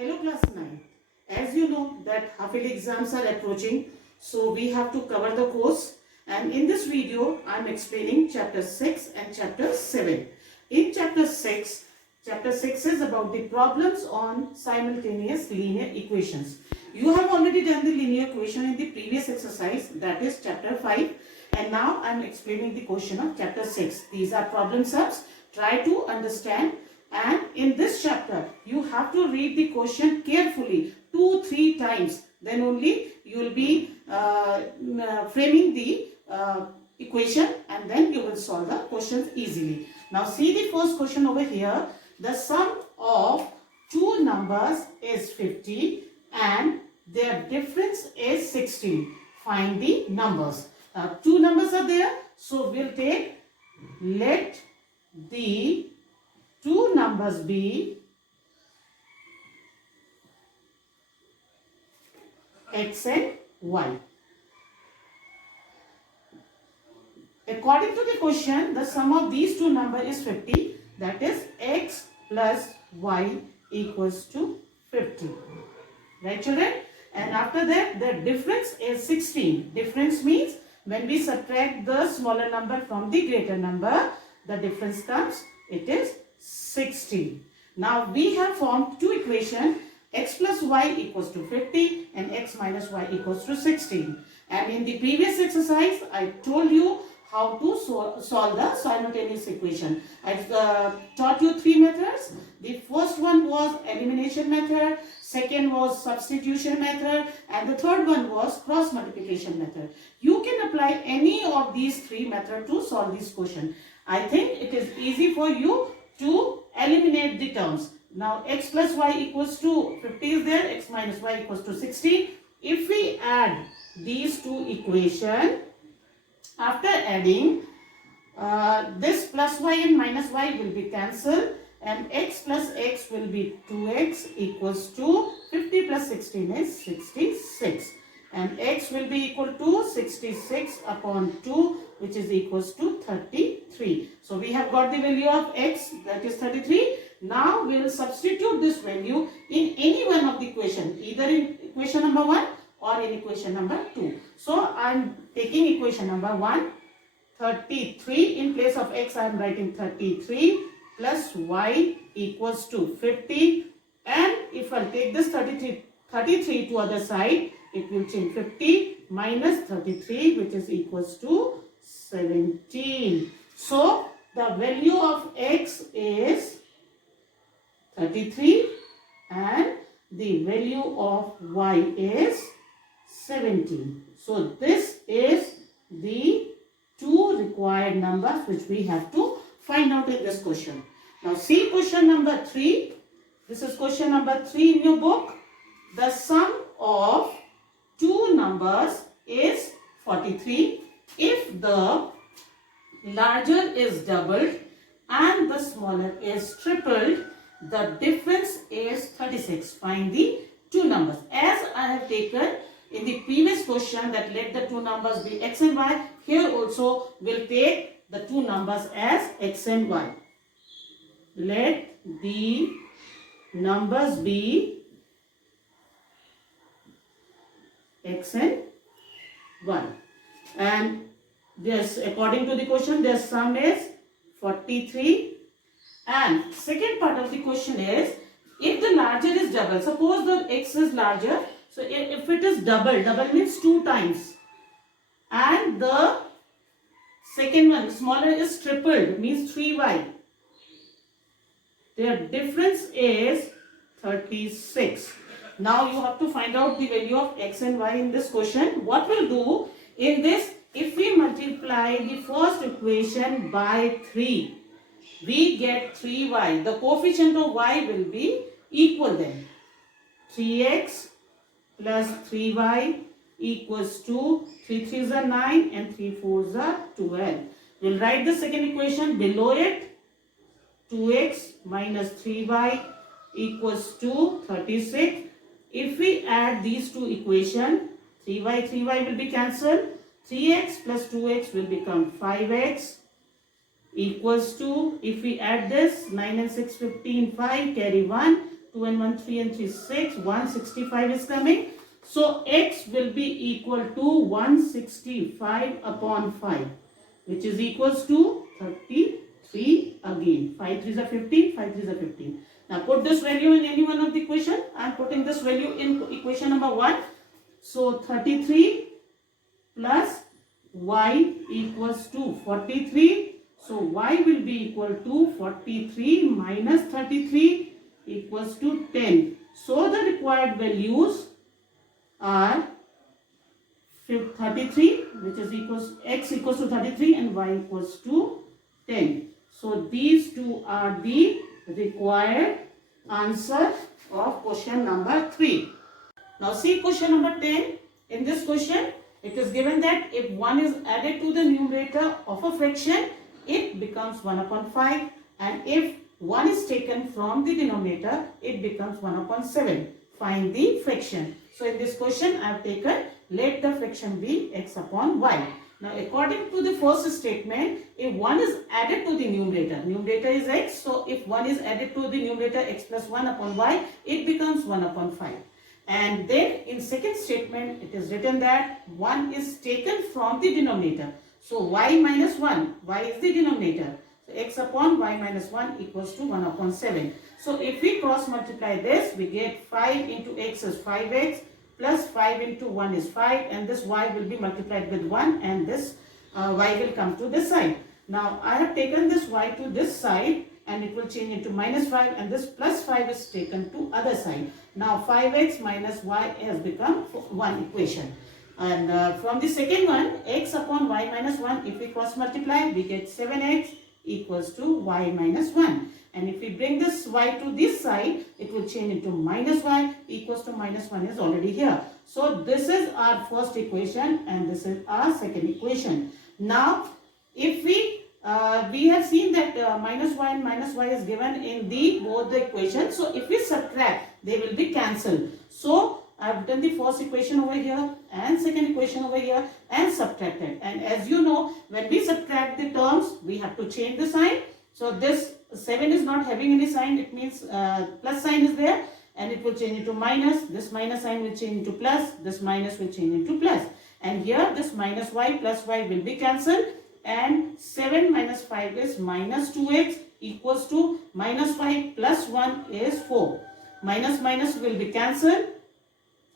Hello class 9. As you know that half-yearly exams are approaching, so we have to cover the course, and in this video I am explaining chapter 6 and chapter 7. In chapter 6 is about the problems on simultaneous linear equations. You have already done the linear equation in the previous exercise, that is chapter 5, and now I am explaining the question of chapter 6. These are problem sums. Try to understand. And in this chapter, you have to read the question carefully 2-3 times. Then only you will be framing the equation, and then you will solve the questions easily. Now see the first question over here. The sum of two numbers is 50 and their difference is 16. Find the numbers. Two numbers are there. So we'll take, let the two numbers be x and y. According to the question, the sum of these two numbers is 50. That is x plus y equals to 50. Right, children? And after that, the difference is 16. Difference means when we subtract the smaller number from the greater number, the difference comes, it is 16. Now we have formed two equations, x plus y equals to 50 and x minus y equals to 16. And in the previous exercise, I told you how to solve the simultaneous equation. I taught you three methods. The first one was elimination method, second was substitution method, and the third one was cross multiplication method. You can apply any of these three methods to solve this question. I think it is easy for you to eliminate the terms. Now x plus y equals to 50 is there, x minus y equals to 60. If we add these two equations, after adding, this plus y and minus y will be cancelled, and x plus x will be 2x equals to 50 plus 16 is 66. And x will be equal to 66 upon 2, which is equals to 33. So we have got the value of x, that is 33. Now we will substitute this value in any one of the equation, either in equation number 1 or in equation number 2. So I am taking equation number 1, 33. In place of x I am writing 33 plus y equals to 50. And if I take this 33 to other side, it will change 50 minus 33, which is equals to 17. So the value of x is 33 and the value of y is 17. So this is the two required numbers which we have to find out in this question. Now see question number 3. This is question number 3 in your book. The sum of two numbers is 43 if the larger is doubled and the smaller is tripled. The difference is 36. Find the two numbers. As I have taken in the previous question that let the two numbers be x and y, here also we'll take the two numbers as x and y. Let the numbers be x and y. And this, according to the question, their sum is 43. And second part of the question is, if the larger is double, suppose the x is larger, so if it is double means 2 times, and the second one smaller is tripled, means 3y, their difference is 36. Now you have to find out the value of x and y in this question. What we'll do in this, if we multiply the first equation by 3, we get 3y. The coefficient of y will be equal then. 3x plus 3y equals to 3 3s are 9 and 3 4s are 12. We'll write the second equation below it. 2x minus 3y equals to 36. If we add these two equations, 3y will be cancelled. 3x plus 2x will become 5x equals to, if we add this, 9 and 6, 15, 5, carry 1, 2 and 1, 3 and 3, 6. 165 is coming. So x will be equal to 165 upon 5, which is equals to 33 again. 5 3s are 15, 5 3s are 15. Now put this value in any one of the equation. I am putting this value in equation number 1. So 33 plus y equals to 43. So y will be equal to 43 minus 33 equals to 10. So the required values are 33, which is equals x equals to 33 and y equals to 10. So these two are the required answer of question number 3. Now see question number 10. In this question, it is given that if 1 is added to the numerator of a fraction, it becomes 1 upon 5, and if 1 is taken from the denominator, it becomes 1 upon 7. Find the fraction. So in this question, I have taken let the fraction be x upon y. Now according to the first statement, if 1 is added to the numerator is x. So if 1 is added to the numerator x plus 1 upon y, it becomes 1 upon 5. And then in second statement, it is written that 1 is taken from the denominator. So y minus 1, y is the denominator. So x upon y minus 1 equals to 1 upon 7. So if we cross multiply this, we get 5 into x is 5x plus 5 into 1 is 5, and this y will be multiplied with 1, and this y will come to this side. Now I have taken this y to this side, and it will change into minus 5, and this plus 5 is taken to other side. Now 5x minus y has become one equation. And from the second one, x upon y minus 1, if we cross multiply, we get 7x equals to y minus 1. And if we bring this y to this side, it will change into minus y equals to minus 1 is already here. So this is our first equation, and this is our second equation. Now if we have seen that minus y and minus y is given in both the equations. So if we subtract, they will be cancelled. So I have done the first equation over here and second equation over here and subtracted. And as you know, when we subtract the terms, we have to change the sign. So this 7 is not having any sign. It means plus sign is there, and it will change into minus. This minus sign will change into plus. This minus will change into plus. And here this minus y plus y will be cancelled. And 7 minus 5 is minus 2x equals to minus 5 plus 1 is 4. Minus minus will be cancelled,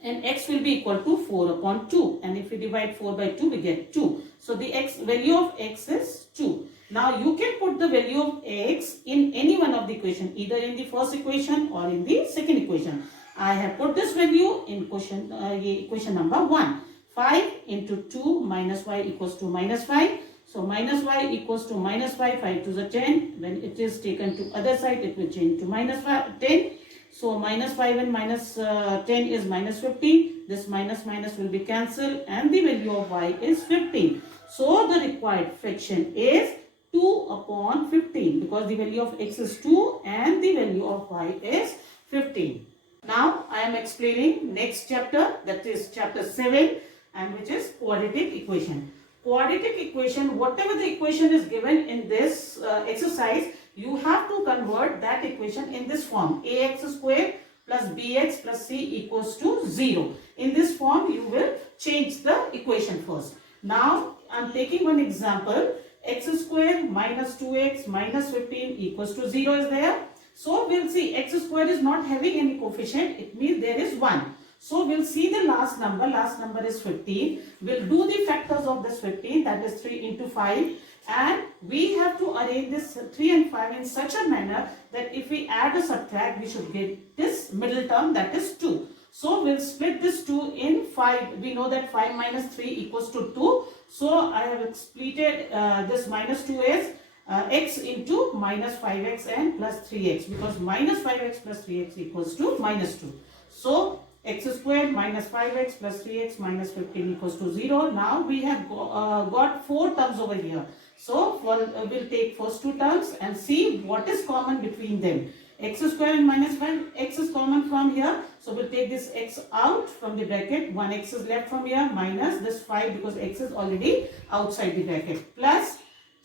and x will be equal to 4 upon 2. And if we divide 4 by 2, we get 2. So the value of x is 2. Now you can put the value of x in any one of the equation, either in the first equation or in the second equation. I have put this value in equation number 1. 5 into 2 minus y equals to minus 5. So minus y equals to minus 5. 5 to the 10. When it is taken to other side, it will change to minus 10. So minus 5 and minus 10 is minus 15. This minus minus will be cancelled, and the value of y is 15. So the required fraction is 2 upon 15, because the value of x is 2 and the value of y is 15. Now I am explaining next chapter, that is chapter 7, and which is quadratic equation. Quadratic equation, whatever the equation is given in this exercise, you have to convert that equation in this form: ax square plus bx plus c equals to 0. In this form, you will change the equation first. Now I am taking one example. X square minus 2x minus 15 equals to 0 is there. So we'll see x square is not having any coefficient. It means there is 1. So we'll see the last number. Last number is 15. We'll do the factors of this 15, that is 3 into 5. And we have to arrange this 3 and 5 in such a manner that if we add or subtract, we should get this middle term, that is 2. So we'll split this 2 in 5. We know that 5 minus 3 equals to 2. So I have split this minus 2 is x into minus 5x and plus 3x, because minus 5x plus 3x equals to minus 2. So x squared minus 5x plus 3x minus 15 equals to 0. Now we have got 4 terms over here. So we'll take first 2 terms and see what is common between them. X square and minus 5, x is common from here. So we'll take this x out from the bracket. 1x is left from here, minus this 5 because x is already outside the bracket, plus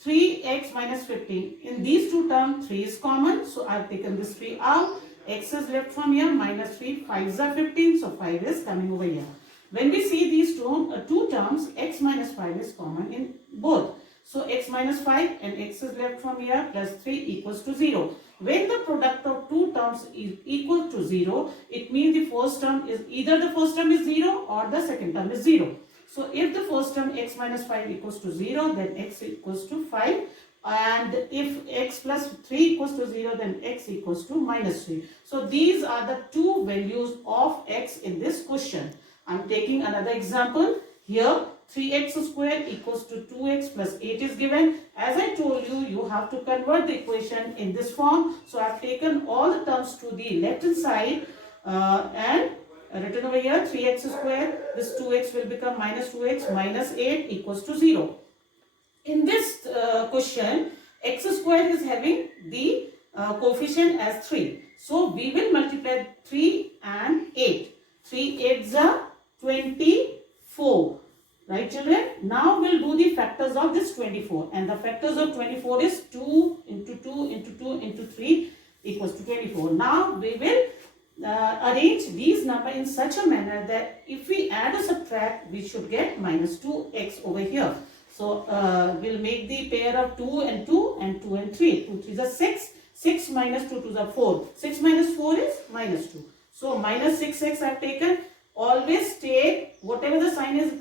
3x minus 15. In these 2 terms, 3 is common. So I've taken this 3 out. x is left from here, minus 3, 5s are 15, so 5 is coming over here. When we see these two terms, x minus 5 is common in both. So x minus 5 and x is left from here plus 3 equals to 0. When the product of two terms is equal to 0, it means the first term is either the first term is 0 or the second term is 0. So if the first term x minus 5 equals to 0, then x equals to 5. And if x plus 3 equals to 0, then x equals to minus 3. So these are the two values of x in this question. I am taking another example. Here 3x square equals to 2x plus 8 is given. As I told you, you have to convert the equation in this form. So I have taken all the terms to the left hand side and written over here 3x square. This 2x will become minus 2x minus 8 equals to 0. In this question, x square is having the coefficient as 3. So we will multiply 3 and 8. 3 8s are 24. Right, children? Now we'll do the factors of this 24. And the factors of 24 is 2 into 2 into 2 into 3 equals to 24. Now we will arrange these numbers in such a manner that if we add or subtract, we should get minus 2x over here. So we'll make the pair of 2 and 2 and 2 and 3. 2 3 is 6. 6 minus 2 2 is 4. 6 minus 4 is minus 2. So minus 6x I have taken. Always take whatever the sign is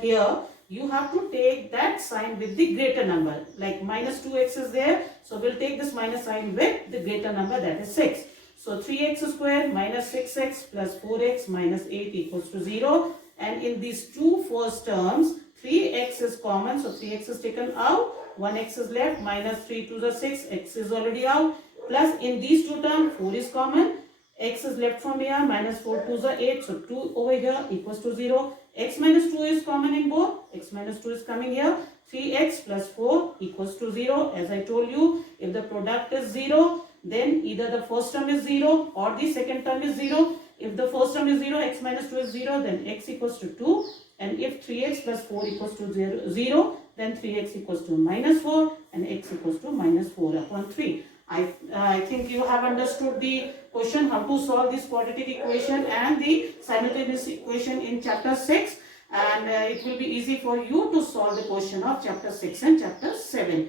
here, you have to take that sign with the greater number. Like minus 2x is there. So we'll take this minus sign with the greater number, that is 6. So 3x square minus 6x plus 4x minus 8 equals to 0. And in these two first terms, 3x is common, so 3x is taken out, 1x is left, minus 3 to the 6, x is already out, plus in these two terms, 4 is common, x is left from here, minus 4 to the 8, so 2 over here equals to 0, x minus 2 is common in both, x minus 2 is coming here, 3x plus 4 equals to 0. As I told you, if the product is 0, then either the first term is 0 or the second term is 0. If the first term is 0, x minus 2 is 0, then x equals to 2. And if 3x plus 4 equals to 0, then 3x equals to minus 4 and x equals to minus 4 upon 3. I think you have understood the question how to solve this quadratic equation and the simultaneous equation in chapter 6. And it will be easy for you to solve the question of chapter 6 and chapter 7.